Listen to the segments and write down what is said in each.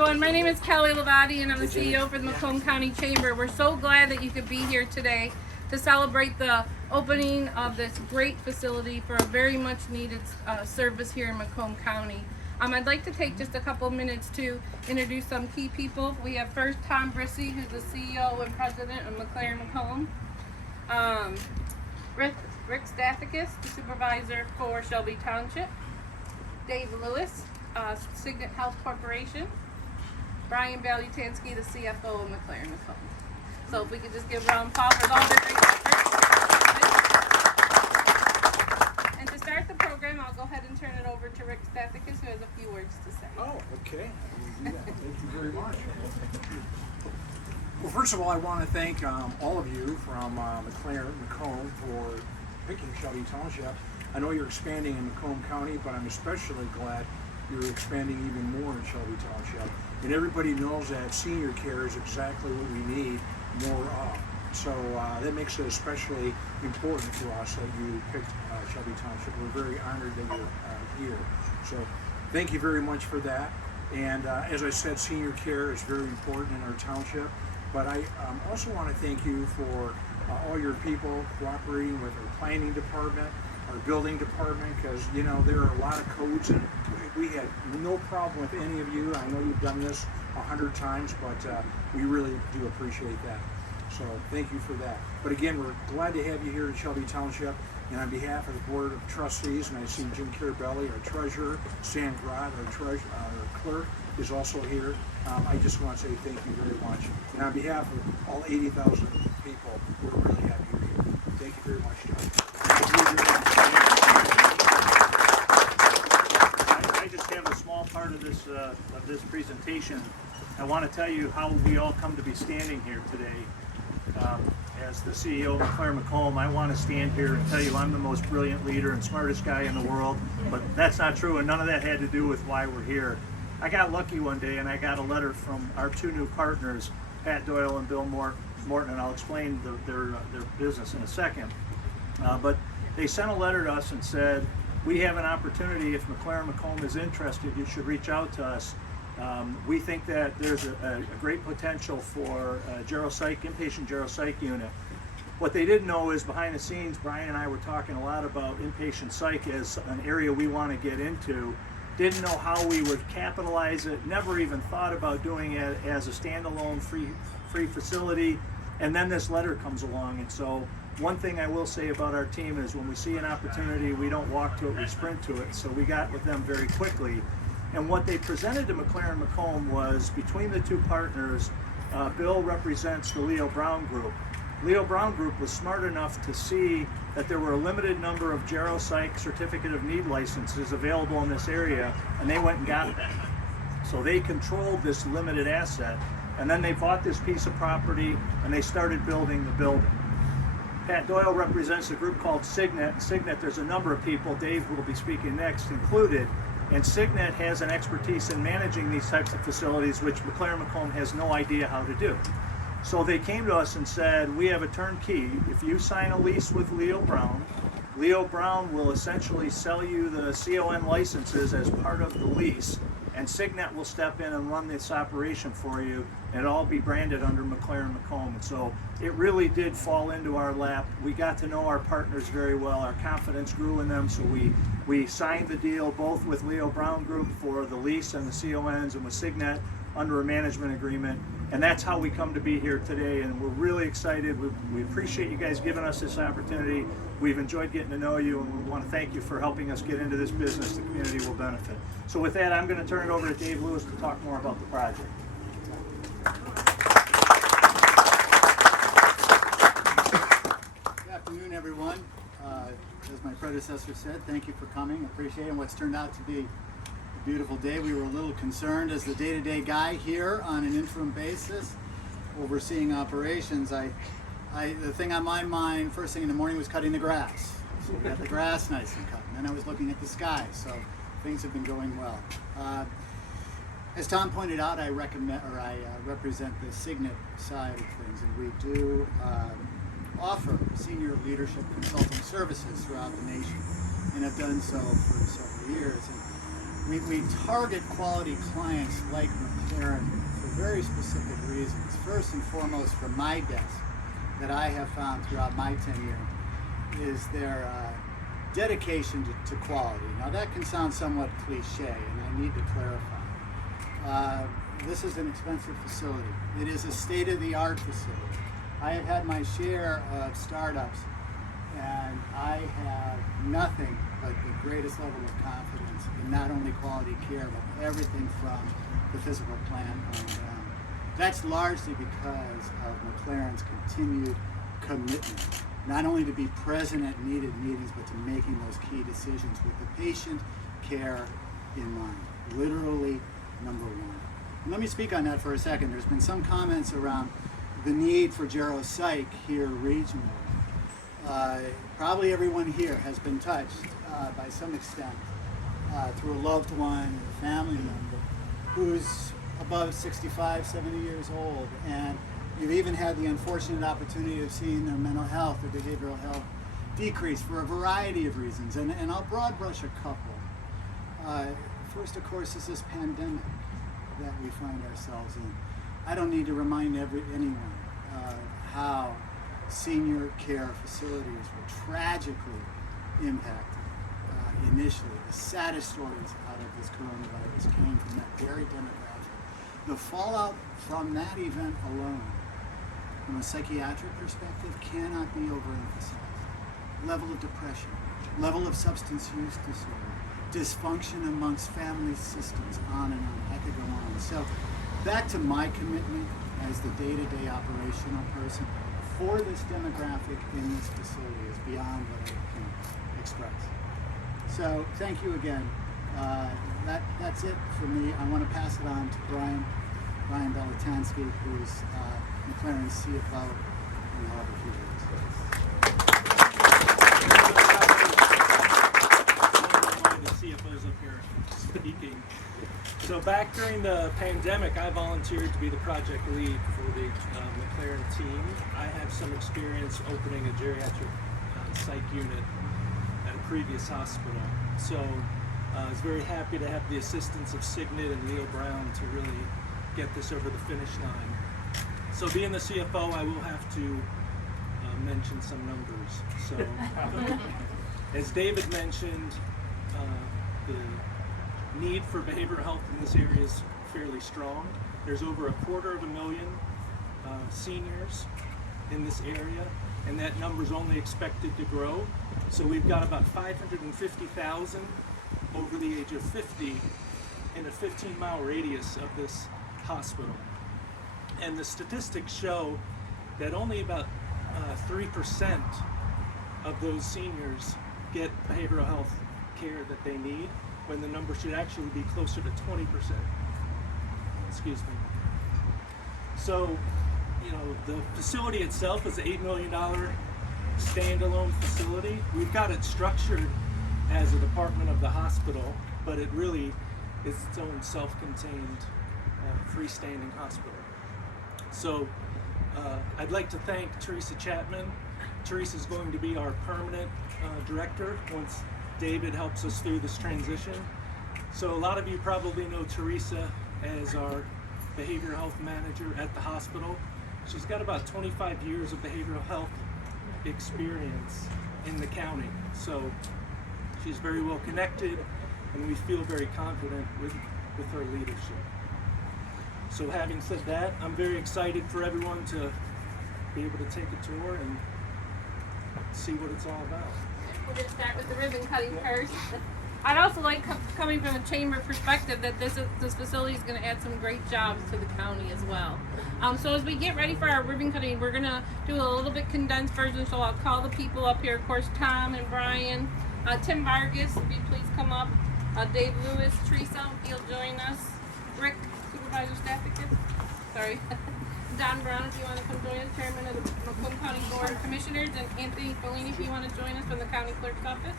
everyone. My name is Kelly Lavati, and I'm the CEO for the Macomb County Chamber. We're so glad that you could be here today to celebrate the opening of this great facility for a very much needed service here in Macomb County. I'd like to take just a couple minutes to introduce some key people. We have first Tom Brissy, who's the CEO and president of McLaren Macomb. Rick Stathakis, the supervisor for Shelby Township. Dave Lewis, Signet Health Corporation. Brian Balutansky, the CFO of McLaren Macomb. So if we could just give a round of applause for all their great efforts. And to start the program, I'll go ahead and turn it over to Rick Stathakis, who has a few words to say. Oh, okay. Thank you very much. Well, first of all, I want to thank all of you from McLaren Macomb for picking Shelby Township. I know you're expanding in Macomb County, but I'm especially glad you're expanding even more in Shelby Township. And everybody knows that senior care is exactly what we need more of. So that makes it especially important to us that you picked Shelby Township. We're very honored that you're here. So thank you very much for that. And as I said, senior care is very important in our township. But I also want to thank you for all your people cooperating with our planning department, our building department, because you know there are a lot of codes, and we had no problem with any of you. I know you've done this 100 times, but we really do appreciate that. So thank you for that. But again, we're glad to have you here in Shelby Township. And on behalf of the Board of Trustees, and I see Jim Carabelli, our treasurer, Stan Grott, our clerk, is also here. I just want to say thank you very much. And on behalf of all 80,000 people, we're really happy you're here. Thank you very much, John. I just have a small part of this presentation. I want to tell you how we all come to be standing here today. As the CEO of McLaren Macomb, I want to stand here and tell you I'm the most brilliant leader and smartest guy in the world, but that's not true, and none of that had to do with why we're here. I got lucky one day and I got a letter from our two new partners, Pat Doyle and Bill Morton, and I'll explain their business in a second. But they sent a letter to us and said, we have an opportunity. If McLaren Macomb is interested, you should reach out to us. We think that there's a great potential for a inpatient geropsych unit. What they didn't know is behind the scenes, Brian and I were talking a lot about inpatient psych as an area we want to get into. Didn't know how we would capitalize it, never even thought about doing it as a standalone free facility. And then this letter comes along. And so one thing I will say about our team is when we see an opportunity, we don't walk to it, we sprint to it. So we got with them very quickly. And what they presented to McLaren Macomb was, between the two partners, Bill represents the Leo Brown Group. Leo Brown Group was smart enough to see that there were a limited number of geropsych certificate of need licenses available in this area, and they went and got them. So they controlled this limited asset, and then they bought this piece of property and they started building the building. Pat Doyle represents a group called Signet. Signet, there's a number of people, Dave, who will be speaking next, included. And Signet has an expertise in managing these types of facilities, which McLaren Macomb has no idea how to do. So they came to us and said, we have a turnkey. If you sign a lease with Leo Brown will essentially sell you the CON licenses as part of the lease, and Signet will step in and run this operation for you, and it'll all be branded under McLaren Macomb. And so it really did fall into our lap. We got to know our partners very well. Our confidence grew in them, so we signed the deal both with Leo Brown Group for the lease and the CONs, and with Signet under a management agreement. And that's how we come to be here today, and we're really excited. We appreciate you guys giving us this opportunity. We've enjoyed getting to know you, and we want to thank you for helping us get into this business. The community will benefit. So with that, I'm going to turn it over to Dave Lewis to talk more about the project. Good afternoon, everyone. As my predecessor said, thank you for coming. Appreciate it. What's turned out to be a beautiful day. We were a little concerned as the day-to-day guy here on an interim basis, overseeing operations. The thing on my mind first thing in the morning was cutting the grass. So we got the grass nice and cut. And then I was looking at the sky. So things have been going well. As Tom pointed out, I represent the Signet side of things, and we do offer senior leadership consulting services throughout the nation, and have done so for several years. And we target quality clients like McLaren for very specific reasons. First and foremost, from my desk, that I have found throughout my tenure, is their dedication to quality. Now that can sound somewhat cliche, and I need to clarify. This is an expensive facility. It is a state-of-the-art facility. I have had my share of startups, and I have nothing but the greatest level of confidence in not only quality care, but everything from the physical plant on down. That's largely because of McLaren's continued commitment, not only to be present at needed meetings, but to making those key decisions with the patient care in mind. Literally number one. And let me speak on that for a second. There's been some comments around the need for geropsych here regionally. Probably everyone here has been touched by some extent through a loved one, a family member who's above 65, 70 years old, and you've even had the unfortunate opportunity of seeing their mental health or behavioral health decrease for a variety of reasons, and I'll broad brush a couple. First, of course, is this pandemic that we find ourselves in. I don't need to remind anyone how senior care facilities were tragically impacted initially. The saddest stories out of this coronavirus came from that very demographic. The fallout from that event alone, from a psychiatric perspective, cannot be overemphasized. Level of depression, level of substance use disorder, dysfunction amongst family systems, on and on. I could go on. So back to my commitment as the day-to-day operational person for this demographic in this facility is beyond what I can express. So thank you again. That's it for me. I want to pass it on to Brian Belatansky, who's McLaren's CFO, and I'll have a few words. The CFO's up here speaking. So back during the pandemic, I volunteered to be the project lead for the McLaren team. I have some experience opening a geriatric psych unit at a previous hospital. So I was very happy to have the assistance of Signet and Neil Brown to really get this over the finish line. So being the CFO, I will have to mention some numbers. So as David mentioned, the need for behavioral health in this area is fairly strong. There's over 250,000 seniors in this area, and that number is only expected to grow. So we've got about 550,000 over the age of 50 in a 15-mile radius of this hospital. And the statistics show that only about 3% of those seniors get behavioral health care that they need, when the number should actually be closer to 20%. Excuse me. So, you know, the facility itself is an $8 million standalone facility. We've got it structured as a department of the hospital, but it really is its own self-contained, freestanding hospital. So, I'd like to thank Teresa Chapman. Teresa's going to be our permanent director once David helps us through this transition. So a lot of you probably know Teresa as our behavioral health manager at the hospital. She's got about 25 years of behavioral health experience in the county. So she's very well connected, and we feel very confident with her leadership. So having said that, I'm very excited for everyone to be able to take a tour and see what it's all about. We're going to start with the ribbon cutting first. I'd also like, coming from a chamber perspective, that this facility is going to add some great jobs to the county as well. So as we get ready for our ribbon cutting, we're going to do a little bit condensed version, so I'll call the people up here. Of course, Tom and Brian. Tim Vargas, if you please come up. Dave Lewis, Teresa, if you'll join us. Rick, Supervisor Staff Executive. Sorry. Don Brown, if you want to come join us, Chairman of the Macomb County Board of Commissioners, and Anthony Fellini, if you want to join us from the County Clerk's Office.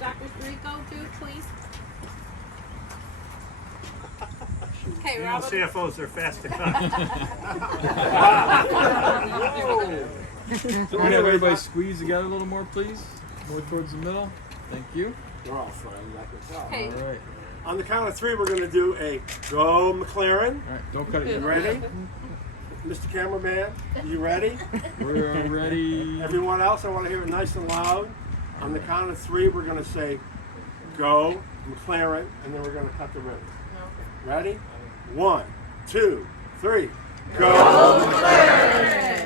Dr. Spirico, too, please. Okay, Robert. CFOs are fast to cut. So we're gonna have everybody squeeze together a little more, please. More towards the middle. Thank you. They're all friends, I can tell. Hey. All right. On the count of three, we're going to do a go McLaren. All right, don't cut it You yet. ready? Mr. Cameraman, you ready? We're ready. Everyone else, I want to hear it nice and loud. On the count of three, we're going to say go McLaren, and then we're going to cut the ribbon. Ready? 1, 2, 3. Go McLaren!